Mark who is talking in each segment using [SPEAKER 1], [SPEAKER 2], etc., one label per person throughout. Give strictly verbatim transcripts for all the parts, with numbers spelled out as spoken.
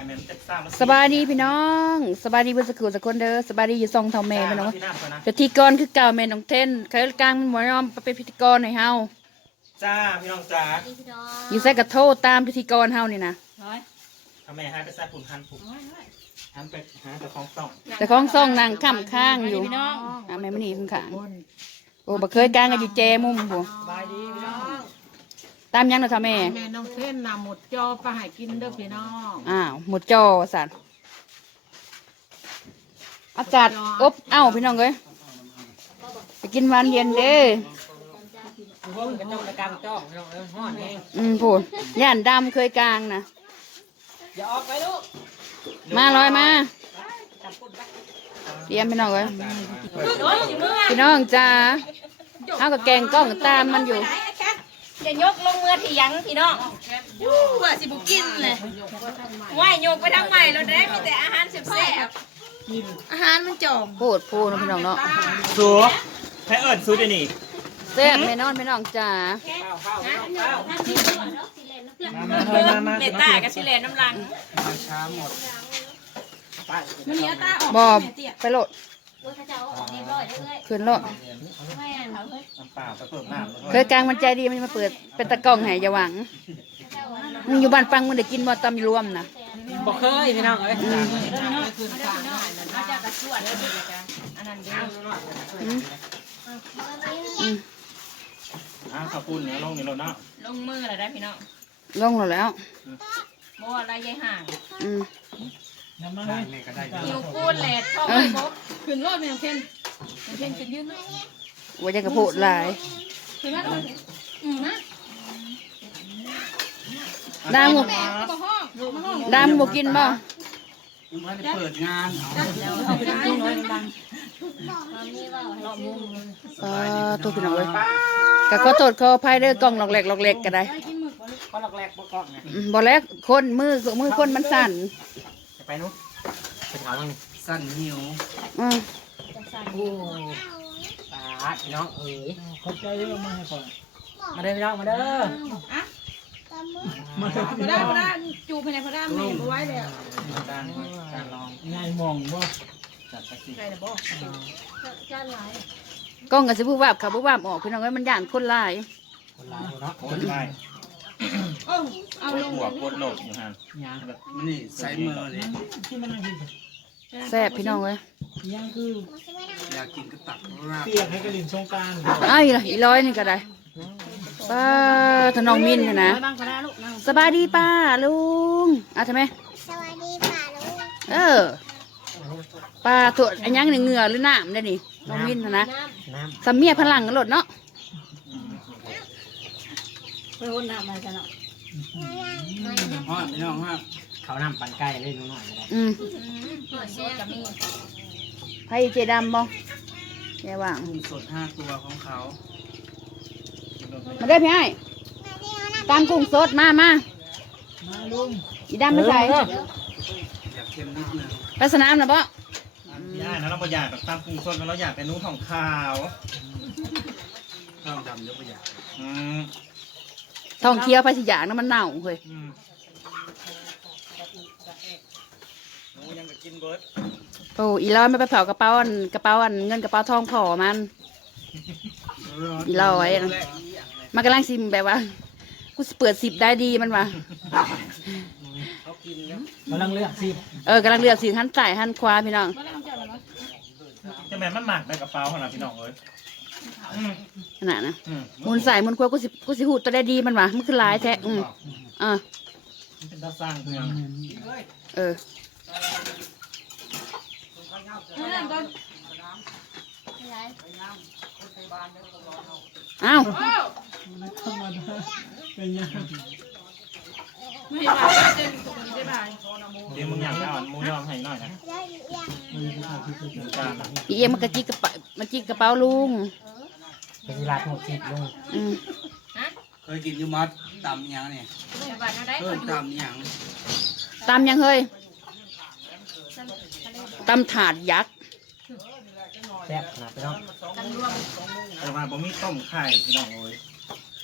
[SPEAKER 1] สบายดีพี่น้องสบายดีบนสกุลสกุลเด้อสบายดีอยู่ซองเท่าแม่พี่น้องพิธีกรคือเก่าแม่น้องเทนใครกลางมันหมอยอมเป็นพิธีกรให้เฮา
[SPEAKER 2] จ้าพี่น้องจ้า
[SPEAKER 1] อยู่ใส่กระโทษตามพิธีกรเฮานี่นะ
[SPEAKER 2] ทำไมหายไปแซ่ปุ่นพันผูกหันไปหาแต่ของส่อง
[SPEAKER 1] แต่ของซ่องนางข้ามข้างอยู่อ่ะแม่มันนี่ข้างโอ้บ่เคยกลางกันอยู่แจมุมบ่
[SPEAKER 3] สบายดีพี่น้อง
[SPEAKER 1] ตามยังเนาะท่าแม่
[SPEAKER 3] แม่น้องเส้นนำหมดจอไปให้กินเด้อพี่น้อง
[SPEAKER 1] อ้าวหมดจอสันอากาศอบเอ้าพี่น้องเอ้ยไปกินวันเย็นเด้อ
[SPEAKER 3] พวกกระจกกระกังจ้องพี่น้องเอ้ยฮ้อนเอง
[SPEAKER 1] อืมพูดย่านดำเคยกลางนะ
[SPEAKER 3] อย่าออกไปลูก
[SPEAKER 1] มาลอยมาเตรียมพี่น้องเอ้ยพี่น้องจ้าเอากับแกงกล้องตามมันอยู่
[SPEAKER 4] จะยกลงเมื่อเถียงพี่น้องว่าสิบุกินเลยว่ายยกไปทางใหม่เราได้มีแต่อาหารแซ่บๆอาหารมันจอม
[SPEAKER 1] พูดพูดนะพี่น้องเนาะ
[SPEAKER 2] สูแพ้เอิญสูเดี๋ยวนี้
[SPEAKER 1] แซ่บไม่นอนไม่น้องจ้า
[SPEAKER 4] เมตตากับชิเลนน้ำลัง
[SPEAKER 2] ช้าหมด
[SPEAKER 4] มันมีตาออก
[SPEAKER 1] บอบไปโหลดขึ้นโหลดเคยกลางมันใจดีมันมาเปิดเป็นตะกล้องให้อย่าหวังมึงอยู่บ้านฟังมึงได้กินบ่ตำรวมนะ
[SPEAKER 3] บ่เคยพี่น้องเอ้ย
[SPEAKER 4] มาจากกระชวดอันนั้นเด้
[SPEAKER 1] อ
[SPEAKER 2] อ้าวขอบคุณเนี่ยลงนี่รถเนาะ
[SPEAKER 4] ลงมือแล้วได้พี่น้อง
[SPEAKER 1] ลงแล้ว
[SPEAKER 4] บ่อะไรยายห่าง
[SPEAKER 1] อืม
[SPEAKER 2] ได้เลยก็ได้
[SPEAKER 4] อยู่พูดแหลดเข้าไปบ่ขึ้นรถแม่เพิ่นเพิ่นขึ้นยืน
[SPEAKER 1] ว่าจะกระโปดลาย
[SPEAKER 4] ขึ้นมาอืมนะ
[SPEAKER 1] ดามดามบ่กินบ่
[SPEAKER 2] มันเปิดงาน
[SPEAKER 1] เออตัวพี่น้องเลยก็ขอโทษขออภัยเด้อกล้องหลอกแหลกหลอกแหลกก็ได้
[SPEAKER 3] ก็หลอกแหลกบ่กล้องไง
[SPEAKER 1] บ่แลกคนมือมือคนมันสั่น
[SPEAKER 3] ไปนู้นไปถามมัน
[SPEAKER 2] สั่นหิว
[SPEAKER 1] อือ
[SPEAKER 3] โอ้ตาพี่น้องเอ้ยขอบใจเยอะมาให้ก่อนมาเด้อพี่น้องมาเด้อ
[SPEAKER 4] อะมาเด้อมาเด้อมาเด้อจูภายในพระรามแม่บ่ไว้แล้ว
[SPEAKER 2] การการลอง
[SPEAKER 3] ง่ายมองบ่
[SPEAKER 2] จัดสักที
[SPEAKER 4] ใช่แล้วบ่จานหลาย
[SPEAKER 1] กล้องก็สิผู้วาบค่ะผู้วาบออกพี่น้องเอ้ยมันย่านคนหลาย
[SPEAKER 3] คนหลายเนาะ
[SPEAKER 2] คนหลาย
[SPEAKER 4] โอ้เอาลง
[SPEAKER 2] หัวโคตรโหลดอยู่ฮะแบบนี่ใส่มือเลย
[SPEAKER 1] แซ่บพี่น้องเอ้ย
[SPEAKER 3] ยังคือ
[SPEAKER 2] อยากกินก็ตัก
[SPEAKER 3] เปียกให้กระดิ่งสงการ
[SPEAKER 1] อ้าวอีละอีร้อยนี่ก็ได้ป้าถนองมินนะสบายดีป้าลุงอ่ะทำไม
[SPEAKER 5] สวัสดีป้าลุง
[SPEAKER 1] เออป้าตัวอันยังเหงื่อหรือน้ำได้นี่น้องมินนะสามีพลังกันหลดเนาะ
[SPEAKER 4] ไปโหนน้ำมาจ้ะเนาะ
[SPEAKER 2] ฮอดพี่น้องฮอด
[SPEAKER 3] เขานำปั่นไก่เลยน้อยๆ
[SPEAKER 1] อืม
[SPEAKER 4] โซดกับมี
[SPEAKER 1] ไผ่เจดำบ่แย่ว่าง
[SPEAKER 2] กุ้งสดห้าตัวของเขา
[SPEAKER 1] มาได้พี่ไอ้ตามกุ้งสดมามา
[SPEAKER 3] มาลุง
[SPEAKER 1] อีดำไม่ใส่
[SPEAKER 2] อยากเค็มนิดนึง
[SPEAKER 1] ไปสนามนะบ่
[SPEAKER 2] พี่ไอ้นะเราไม่อยากแบบตามกุ้งสดเราอยากเป็นนุ่งทองขาวทองดำเยอะไปอยากอืม
[SPEAKER 1] ทองเคี้ยวไปสิอย่างนั้นมันเน่าเฮ้ย
[SPEAKER 2] ยังกินเบิร์ด
[SPEAKER 1] โอ้อีร้อยไม่ไปเผากระเป๋าอันกระเป๋าอันเงินกระเป๋าทองผอมันอีร้อยมันกำลังซิมแบบว่ากูเปิดสิบได้ดีมันว่ะ
[SPEAKER 3] กำลังเลือกสิ
[SPEAKER 1] เออกำลังเลือกสิหันใส่หันขวาพี่น้อง
[SPEAKER 2] จะแม่มันหมักในกระเป๋าขนาดพี่น้องเลย
[SPEAKER 1] ขนาดนะมุนใส่มุนขวากูสิกูสิหูตัวได้ดีมันว่ะมันคือลายแท้อืมอ่า
[SPEAKER 2] เป็นตาสร้างเมือง
[SPEAKER 1] เอออ้าว
[SPEAKER 3] เป็นยัง
[SPEAKER 4] ไม่เห็นว่าเต้นตรงนี้ได้บ่าย
[SPEAKER 2] เดี๋ยวมึงอยากได้อ่อนมูยอมให้หน่อยนะ
[SPEAKER 1] อีเอ็มมันกระจิกกระเป๋ามันจิกกระเป๋าลุง
[SPEAKER 3] เป็นร้านหมดทิพย์ลุง
[SPEAKER 2] เคยกินยูมัดตำยังเนี่ยเพิ่มตำยัง
[SPEAKER 1] ตำยังเฮ้ยตำถาดยักษ์
[SPEAKER 3] แซ่บนะพี่น้อง
[SPEAKER 2] แต่ว่าบ่มีต้มไข่พี่น้องเลย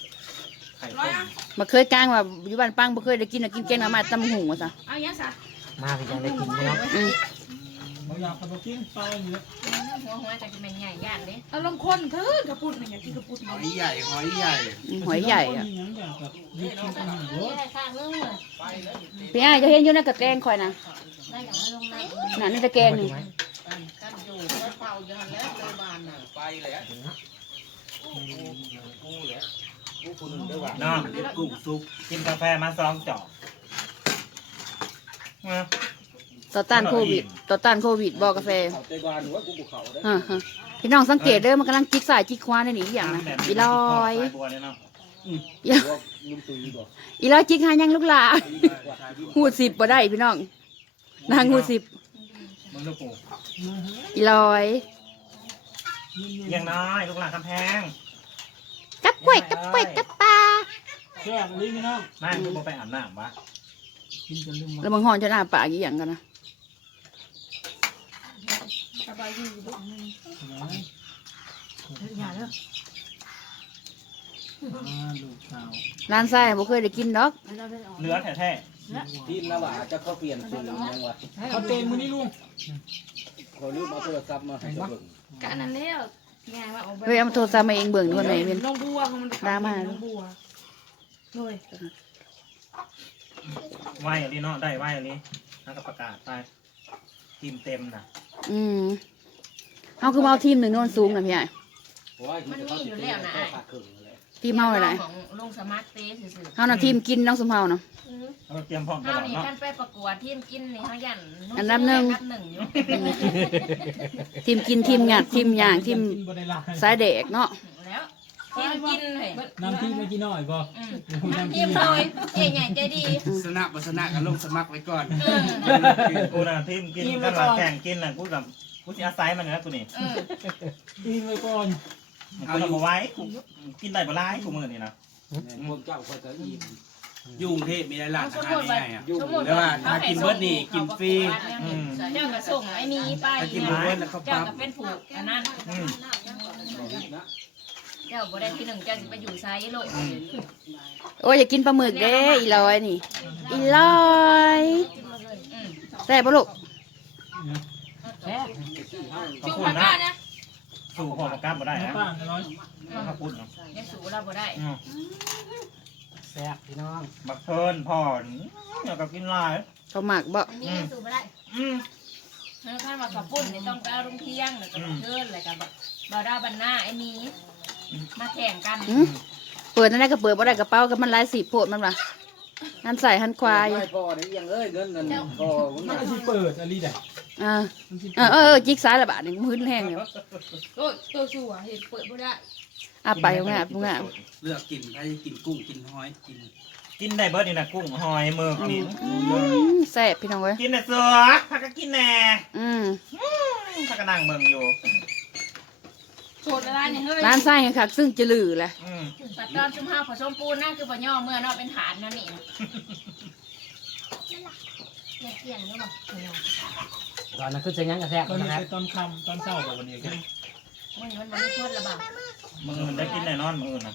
[SPEAKER 2] ไข่ต้ม
[SPEAKER 1] มาเคยกลางว่าอยู่บ้านปังบ่เคยได้กินกินแกงหน่อไม้ตำหูซะ
[SPEAKER 4] เอาอย่างซะ
[SPEAKER 3] มาพี่ยังได้กินพี่น้อง
[SPEAKER 1] อืม
[SPEAKER 6] เราอยากกระโดดกินเปล่าอยู่แล้ว
[SPEAKER 4] หัวหัวจะเป็นใหญ่ย่านเด้
[SPEAKER 7] เอาลงคนเถอะกระปุกหนึ่งอยากกินกระปุกห
[SPEAKER 6] ห
[SPEAKER 7] นึ่
[SPEAKER 6] อง ยใหญ่หอยใหญ่
[SPEAKER 1] อืมหอยใหญ่อะ
[SPEAKER 6] มีอย่างแบบแบบยืดกินกันหน่อยโว้ย
[SPEAKER 4] ข้างนึงเลย
[SPEAKER 1] พี่อ้ายจะเห็นอยู่ในกระแกงคอยนะน่ะนี่ตะแกงนี่
[SPEAKER 2] น้อง
[SPEAKER 6] กุ้งซุป
[SPEAKER 2] กินกาแฟมาสองจอกมา
[SPEAKER 1] ต่อต้านโควิดต่อต้านโควิดบอกกาแฟฮะฮะพี่น้องสังเกตเด้อมันกำลังจิกสายจิกขวาในนี่อหย่างนะ
[SPEAKER 2] แบบ
[SPEAKER 1] อีลอย
[SPEAKER 2] สายบัวเนี่ยเนาะ
[SPEAKER 1] อีลอยอีลอยจิกหายังลูกหลาหูสิบบ่ได้พี่น้องนางหูสิบ
[SPEAKER 2] มึงลูกปู
[SPEAKER 1] อีลอย
[SPEAKER 2] เลี้ยังน้อยลูกหลานกำแพง
[SPEAKER 1] กับกล้วยกับกล้วยกับปลา
[SPEAKER 6] แซ่บเลยพี่น้อง
[SPEAKER 2] ไม่มึงบ่ไปอาบน้ำวะ
[SPEAKER 6] กินกันลืมมา
[SPEAKER 1] แล้วมึงหอนจะหน้าปากอีหยังกันนะ
[SPEAKER 7] สบายดีอยู่ด้วย
[SPEAKER 6] อย่าเด้อลูกสาว
[SPEAKER 1] ร้านไส้บ่เคยได้กินดอก
[SPEAKER 2] เหลือแท้
[SPEAKER 8] ที่นว่าจะเขาเปลี่ยนคุณยังวะ
[SPEAKER 6] เขาเตะมือนี่ลุง
[SPEAKER 8] เขาลืมเอาโทรศัพท์มาให้เบิ่ง
[SPEAKER 7] กันนั่นแล้วไงว่าเอา
[SPEAKER 1] เฮ้ยเอามาโทรศัพท์มาเองเบิ่งคนไหนเป็น
[SPEAKER 7] น้องบัวของมัน
[SPEAKER 1] ดราม่า
[SPEAKER 7] น้องบัวเลย
[SPEAKER 2] ๆไหวอันนี้เนาะได้ไหวอันนี้นั่นก็ประกาศไปทีมเต็มนะ
[SPEAKER 1] อืมเฮาคือมาเอาทีมหนึ่งโน่นสูงนะพี่ใหญ่
[SPEAKER 8] เพราะว่ามันมีอยู่แล้วนะขาดครึ่งเลย
[SPEAKER 1] ทีมเฮาอะไร
[SPEAKER 4] ของลงสมาร์ทเตสซื่อ
[SPEAKER 1] เฮาน่ะทีมกินน้องสมเฮาเนาะ
[SPEAKER 2] เราเตรียมพร้อม
[SPEAKER 4] ๆ
[SPEAKER 2] ต
[SPEAKER 4] เฮา
[SPEAKER 2] ลอด
[SPEAKER 4] นี่
[SPEAKER 2] เนาะ
[SPEAKER 4] ท่านไปประกวดทีมกินนี่เฮายัน
[SPEAKER 1] อันดับหนึ่ง
[SPEAKER 4] อันดับหนึ่งอยู่
[SPEAKER 1] ทีมกินทีมหยาดทีมย่างทีม
[SPEAKER 6] กินบ่ได้หลาย
[SPEAKER 1] สายเด็กเนาะ
[SPEAKER 4] แล้วทีมกินเลย
[SPEAKER 6] น้ำที่ไม่กินน้อยบ่
[SPEAKER 4] อืมน้ำจิ้มเลยเจ๊ใหญ่ใจดี
[SPEAKER 8] สนะบัสนะกันลงสมัครไว้ก่อน
[SPEAKER 4] เออ
[SPEAKER 2] กูน่ะทีมกินกันมาแข่งกินน่ะกูกับกูสิอาศัยมันนะกูนี่
[SPEAKER 4] เออ
[SPEAKER 6] กินไว้ก่อน
[SPEAKER 2] กูทำเอาไว้กูกินได้บ่ร้ายกูมือนี่นะ
[SPEAKER 8] พวกเจ้าก็จะอิ่ม
[SPEAKER 9] ยุ่งเทพมีหลายร้าน
[SPEAKER 4] ส
[SPEAKER 9] อาม หาร
[SPEAKER 4] มุติว่า
[SPEAKER 9] ง่ายๆอ่ะ
[SPEAKER 4] สมมุติ
[SPEAKER 9] แต่ว่าถ้ากินเบิร์ดนี่กินฟรี
[SPEAKER 2] อืม
[SPEAKER 4] เจ้าก็ส่งไอ้มีไป
[SPEAKER 9] ถ้ากินเบิร์ดแล้วเขา
[SPEAKER 4] เจ้า
[SPEAKER 9] ปั๊บ
[SPEAKER 4] ก็เป็นผูกอันนั้น
[SPEAKER 2] อืม
[SPEAKER 4] เจ้าบ่ได้ที่หนึ่งเจ้าสิไปอยู่ไซส์โลก
[SPEAKER 1] โอ้ยอยากกินปลาหมึกเด้อีลอยนี่ อีลอย
[SPEAKER 4] อืม
[SPEAKER 1] แซ่บปะลูก
[SPEAKER 2] ขอบ
[SPEAKER 4] ชู
[SPEAKER 2] คุณ
[SPEAKER 4] ผัก
[SPEAKER 2] นะ
[SPEAKER 4] กาดนะ
[SPEAKER 2] สู่พอมากล้าบ่ได้นะ
[SPEAKER 6] ป้าน้อย
[SPEAKER 2] ขอบคุณเนาะ
[SPEAKER 4] ยังสูเราบ่ได้
[SPEAKER 2] อืม
[SPEAKER 3] แซ่บพี่น้อง
[SPEAKER 2] บักเทินผ่อนอยากกับกินหลาย
[SPEAKER 1] เขาหมักบ่
[SPEAKER 4] อันนี้ยังสูบ่ได้
[SPEAKER 2] อืม
[SPEAKER 4] เออข้ามากับปุ้นนี่ต้องไปเอาลงเที่ยงแล้วก็เชิญอะไรกันแบบบ่าวดาวบันหน้าไอ้มีมาแข่งกัน
[SPEAKER 1] หืมเปิดนั่นได้ก็เปิดบ่ได้กระเป๋ากับมันหลายสีโพดมันว่ะหันใส่หันควาย
[SPEAKER 8] ไม่พอนี่ยังเอ้ยเงินเงินพอ
[SPEAKER 6] มันก็สิเปิดอะไรได้
[SPEAKER 1] อ่า
[SPEAKER 6] มันสิ
[SPEAKER 1] เออเออเออจิกซ้ายละบาทหนึ่งมืนแห้งอยู่
[SPEAKER 7] โอ้ยตัวชัวเห็นเปิดไม่ได้
[SPEAKER 1] อ่ะไปเอางาเอางา
[SPEAKER 9] เลือกกินใครกินกุ้งกินหอยกิน
[SPEAKER 2] กินได้เบิร์ดนี่นะกุ้งหอยหมึกนี่
[SPEAKER 1] อืมแซ่บพี่น้องเว้ย
[SPEAKER 2] กินแต่เสือพักก็กินแหน่
[SPEAKER 1] อืม
[SPEAKER 2] พักก็นั่งเบิ่งอยู่
[SPEAKER 7] โสดอะไรเนี่ยเฮ้ย
[SPEAKER 1] ร้านไส้ค่ะซึ่งจะลือแหละ
[SPEAKER 2] อืม
[SPEAKER 4] ปัดตอนชุ่มห้าวผสมปูนนั่นคือปะย่อเมื่อเนาะเป็นฐานนั่นนี่นะเกี่ยงเกี่ยงเนาะ
[SPEAKER 3] ตอนนั้นคือจะยังกระแซ่บ
[SPEAKER 6] ตอนนี้
[SPEAKER 3] นะครับ
[SPEAKER 6] ไปตอนค่ำตอนเช้ากับวันนี้กัน
[SPEAKER 4] มื่อนี้มันมันไม่ทวนละบ่า
[SPEAKER 2] มืออื่นได้กินแน่นอนมืออื่นนะ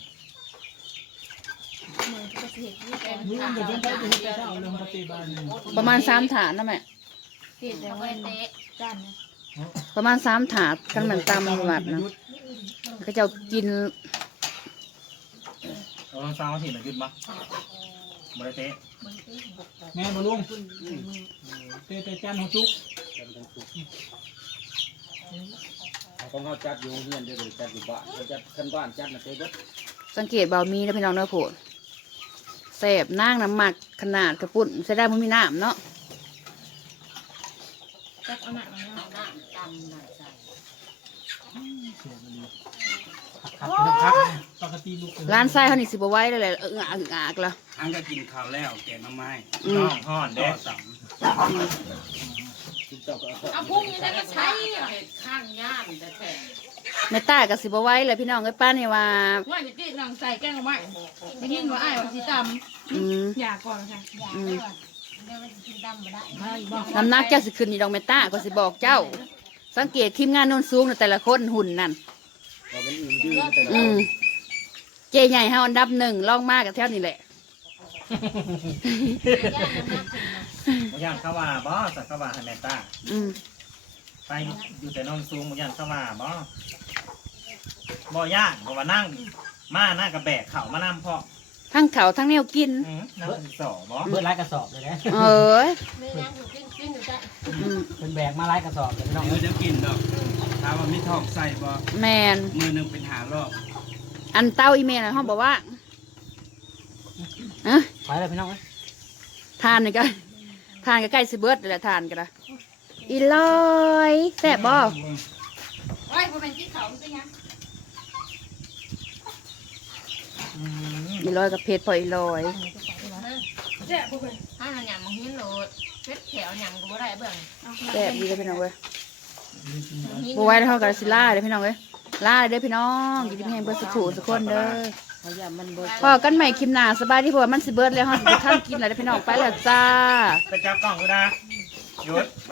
[SPEAKER 7] เหมือนจะเห็นนี่เป็น
[SPEAKER 6] นี่มันจะเป็นไปที่เช้าเรื่องปฏิบัติ
[SPEAKER 1] ประมาณสามถาดนะแม่
[SPEAKER 7] เห็นแต่
[SPEAKER 4] แล้วก็
[SPEAKER 7] ว่า
[SPEAKER 4] เตะ
[SPEAKER 7] จานนะ
[SPEAKER 1] ประมาณสามถาดกันเหมือนตามประวัตินะก็จะกิน
[SPEAKER 2] เราต้องสร้างวันที่หนึ่งยืดมั้ยบริเตะ
[SPEAKER 6] แม่มาลุงเตะแต่จานหัวจุก
[SPEAKER 8] ของเขาจัดอยู่เฮียนเดี๋ยวจัดอยู่บ้านเขาจัดขั้นบ้านจัดนะเต้ก็
[SPEAKER 1] สังเกตเบามีนะพี่น้องเนื้อโผดแซ่บนั่งน้ำหมักขนาดกระปุ่นใช้ได้มันมีน้ำเนาะ
[SPEAKER 7] จักเอาหนักมาเนาะ
[SPEAKER 3] ครับพี่น้องครับ
[SPEAKER 6] ปกติลูก
[SPEAKER 1] ร้านไส้เขานี่สิบไหว้เลยแหละเอออากอึกอากละ
[SPEAKER 9] อันก็กินข้าวแล้วแกงหน้ำไม้
[SPEAKER 1] อืม
[SPEAKER 2] น้องห่อน
[SPEAKER 9] ต่
[SPEAKER 2] เด้
[SPEAKER 9] อสาม
[SPEAKER 8] กินเจ้าก็เอา
[SPEAKER 7] เอาพุ่งนี่ได้ก็ใช้เนี่ย
[SPEAKER 1] แม่ต้ากับสิบไหว้เลยพี่น้องเอ้ยป้าเนี่ยว่า
[SPEAKER 7] ว่าจะกินหนังใส่แกงเอาไว้ได้ยินว่าอ้ายว่าสิต
[SPEAKER 1] อืม
[SPEAKER 7] ำอยากก่อนค่ะ
[SPEAKER 1] อืม
[SPEAKER 4] เดี๋ยวมันจะกินดำมาได้
[SPEAKER 7] มาอีกบอก
[SPEAKER 1] น้ำหนักเจ้าสิขึ้นนี่ดอกแม่ต้าก็สิบอกเจ้า สังเกตทีมงานโน้นสูงน่ะแต่ละคนหุ่นนั่น
[SPEAKER 8] เราเป็นอื่นยืนแต่ละ
[SPEAKER 1] อืมเจใหญ่เฮาอันดับหนึ่งล่องมากกับแถวนี่แหละ
[SPEAKER 2] มย่างข้าวว่าบ่สักข้าวว่าให้แม่ตา
[SPEAKER 1] อืม
[SPEAKER 2] ไปอยู่แต่นอนสูงบ่ย่างข้าวว่าบ่บ่ย่างบ่ว่านั่งมานั่งกับแบกเข่ามานํพ่อ
[SPEAKER 1] ทั้งเขาทั้งแนวกิน
[SPEAKER 2] อืมนั่งสอบ่
[SPEAKER 3] เบิดหลายกระสอบเลยนะ
[SPEAKER 1] เอ้ย
[SPEAKER 4] ไม่ยังอยู่กินกินอยู่จ้ะ
[SPEAKER 1] อืม
[SPEAKER 3] เป็นแบกมาหลายกระสอบเลยพี่น้อง
[SPEAKER 9] เดี๋ยวจะกินดอกถามว่ามีทองใส่บ่
[SPEAKER 1] แมน
[SPEAKER 9] มือหนึงเป็นหารอบ
[SPEAKER 1] อันเต้าอีเมลนะเขาบอกว่าอะ
[SPEAKER 3] ไปเลยพี่น้องเอ้ย
[SPEAKER 1] ทานนี่ก็ทานก็ใกล้สิเบิร์ดแหละทานกันละอีลอยแซ่บบ่
[SPEAKER 7] โอ้ยบ่เป็นที่เขาเป็นยัง
[SPEAKER 2] อืม
[SPEAKER 1] อีลอยกับเพชรพออีลอย
[SPEAKER 7] เจ๊บ่เป็น
[SPEAKER 4] ถ้าหยำมันหินโหลดเพชรแถวหยำก็บ่ได้เบิ่ง
[SPEAKER 1] แซ่บดีเลยพี่น้องเว้ยบัวไว้แล้วเขากับสิล่าเด้อพี่น้องเว้ยล่าเด้อพี่น้องกินที่แห้งเบิร์ดสักถูสักคนเด้อพอกันใหม่คลิปหน้าสบายที่เพราะว่ามันสิเบิร์ดแล้วเขาสิท่านกินอะไรเด้อพี่น้องไปแล้วจ้า
[SPEAKER 2] ไปจับกล้องกูนะหยุดไป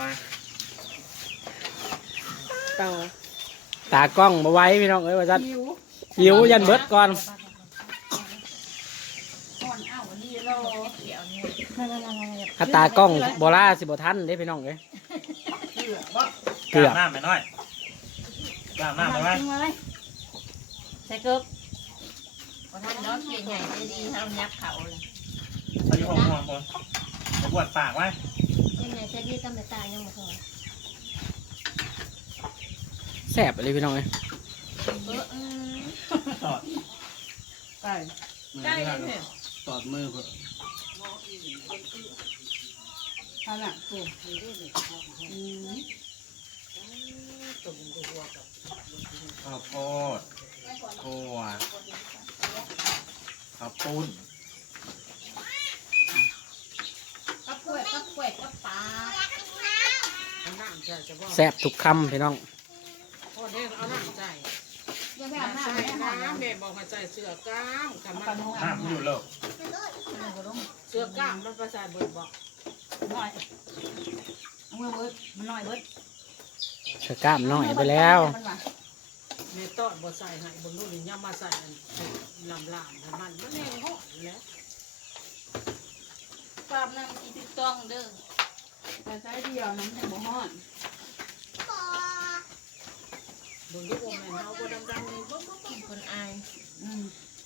[SPEAKER 1] ต่อ
[SPEAKER 3] ตากล้องมาไว้พี่น้องเอ้ยว่าจัดหิวยันเบิดก่อนถ้าตากล้องโบราสิบทันเด้พี่น้องเอ้ย
[SPEAKER 2] กล้ามหน้าไปหน่อยกล้ามหน้าไปไหม
[SPEAKER 4] ใส่เกิบพอท่านน้องเกลี่ยใหญ่ใจดีทำยักษ์เขาเลย
[SPEAKER 2] อายุหกห่วงคนจะบวดปากไว้
[SPEAKER 4] เกลี่ยใหญ่ใจดีก็ไม่ตายยังไม่พอ
[SPEAKER 3] แซ่บเลยพี่น้องเอ้ย
[SPEAKER 4] เอออืม
[SPEAKER 9] ตอด
[SPEAKER 7] ไก่
[SPEAKER 9] ใกล้เลยตอดมือเพื่อ
[SPEAKER 7] ทานอ่ะกู
[SPEAKER 2] ข้าวโพดถั่วข้าวปุ้น
[SPEAKER 4] กับกล้วยกับกล้วยกับปลา
[SPEAKER 3] แซ่บทุกคำพี่น้อง
[SPEAKER 7] ยังไม่อาบน้ำไม่อาบน้ำเด็กบอกให้ใส่เสื้อกล้ามกับมัน
[SPEAKER 2] ห้ามอยู่โลก
[SPEAKER 7] เสื้อกล้ามมันประสาทเบิดบอกน้อยเอามือเบิดมันน้อยเบิด
[SPEAKER 3] เสือกล้ามน้อยไปแล้ว
[SPEAKER 10] แม่ต้อนบ่ใส่ให้บนนู้นนี่ย่ามาใส่ลำลามให้มันมันแน่หอดแล้ว
[SPEAKER 4] ความนั่งอีติดต้องเด้อ
[SPEAKER 7] แต่ใช้เดียวน้ำแข็งบ่ฮ้อน
[SPEAKER 10] บนลูกอมแม่เฮาบ่ดังๆนี่บ่บ่บ่
[SPEAKER 4] คนอาย
[SPEAKER 7] อืม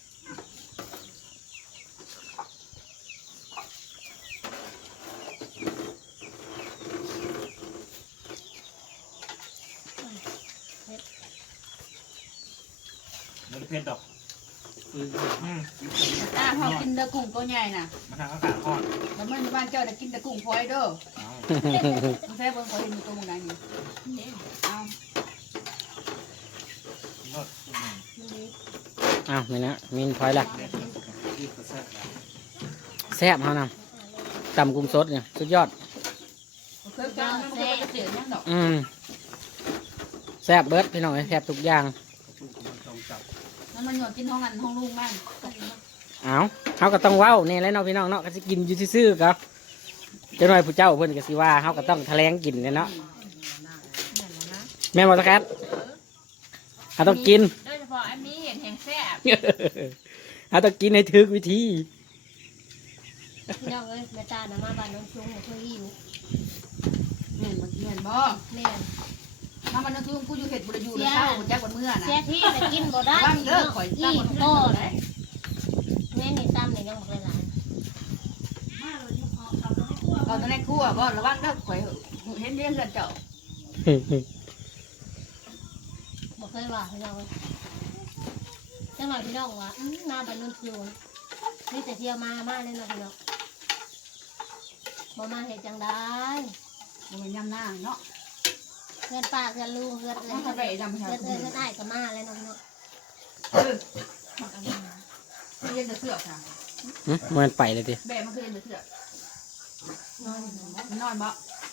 [SPEAKER 2] มันเพชรดอกอืม
[SPEAKER 7] ตาเขากินแต่กุ้งตัวใหญ่น่ะ
[SPEAKER 2] มันทางอากาศอ่อน
[SPEAKER 7] แล้วมันบ้านเจ้าได้กินแต่กุ้งพลอยเด้อ
[SPEAKER 2] เอา
[SPEAKER 7] มึงแท้เบิ่งเขาเห็นอยู่ตรงไหนนี่เอา
[SPEAKER 2] รสอืม
[SPEAKER 3] อ้าวนี่นะมีนพลอยละ
[SPEAKER 9] ที่กระแทก
[SPEAKER 3] แซ่บเขานำตำกุ้งสดเนี่ยสุดยอด
[SPEAKER 7] เคยกันมันก็จะเสียยังดอก
[SPEAKER 3] อืมแซ่บเบิร์ดพี่น้องเอ้ยแซ่บทุกอย่าง
[SPEAKER 9] ต้องจับ
[SPEAKER 7] มันมันหยอดกินห้องอันห้องลุงบ้าน
[SPEAKER 3] เอาเขาก็ต้องเว้านี่แหล้วเนาะพี่น้องเนาะก็สิกินอยู่ซื่อๆก็เจ้าหน่อยผู้เจ้าเพิ่นก็สิว่าเขาก็ต้องแถลงกินเนี่ยเนาะแม่นบ่ตะแคทเขาต้องกิน
[SPEAKER 4] โดยเฉพาะอันนี้เห็นแห่งแซ่บ
[SPEAKER 3] เขาต้องกินให้ถึกวิธี
[SPEAKER 4] พี่น้องเอ้ยแม่ตาน่ะมาบ้านน้องชุงมาช่วยหิว
[SPEAKER 7] แม่นบ่แม่นบ่
[SPEAKER 4] แม่
[SPEAKER 7] ถ้ามันทุ่งกูอยู่เห็ดบุรีอยู่แล้วเช้าแจ๊กวันเมื่อนะ
[SPEAKER 4] เสียที่แต่กินบ่ได้
[SPEAKER 7] ว่างเลิกข่อยตั้ง
[SPEAKER 4] อี
[SPEAKER 7] คน
[SPEAKER 4] ก
[SPEAKER 7] โต
[SPEAKER 4] โต
[SPEAKER 7] เลย
[SPEAKER 4] แม่นี่ตำนี่ยังบอกหลาย
[SPEAKER 7] เอาตอนนี้กูอ่ะบ่ระวังเด้อข่อยเห็นเรื่องเงินเจ้า
[SPEAKER 4] ๆบอกเคยว่าพี่น้องเอ้ยจังหวะพี่น้องว่าอื้อหน้าบ้านน้องชุงนี่แต่เที่ยวมามาเลยเนาะพี่น้องบ่มาเฮ็ดจังได้
[SPEAKER 7] บ่แม่นยำหน้าเนาะ
[SPEAKER 4] เพื่อนป้าเพื่อนลุงเพื่อนอะไร
[SPEAKER 7] ต้อง
[SPEAKER 4] เพื่อน
[SPEAKER 7] ไปยำให้
[SPEAKER 4] เพื่อน
[SPEAKER 7] เขา
[SPEAKER 4] เพื่อนเพื่อนอ้ายก็มาแล้วเนาะพี่น้อง
[SPEAKER 7] เออเรียนแต่เสือกค่ะ
[SPEAKER 3] หึมันไปเลยดิ
[SPEAKER 7] แบมันคือเรียนแต่เสือก
[SPEAKER 4] นอนอยู่เนาะ
[SPEAKER 7] นอนบ่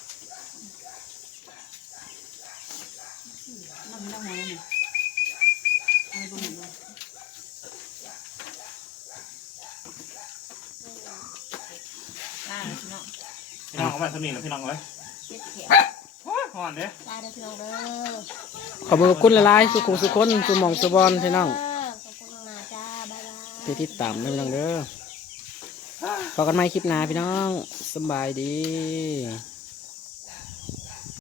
[SPEAKER 7] นอนนั่งมองนี่อะไรบ่เห็นเลย
[SPEAKER 4] ได้พี่น้อง
[SPEAKER 2] พี่น้องเอาไปสนิทนะพี่น้องเอ้ย
[SPEAKER 4] เจ็ดเขียว
[SPEAKER 2] โอ้ยห่อนเด้
[SPEAKER 4] ได้เด้อพี่น้องเด้อ
[SPEAKER 3] ขอบคุณหลายๆสุขุสุคนสุหมองสุบอลพี่น้อง
[SPEAKER 4] ขอบคุณน้องนาจ้าบ๊ายบาย
[SPEAKER 3] ที่ติดตามนะพี่น้องเด้อพอกันใหม่คลิปหน้าพี่น้องสำบายดี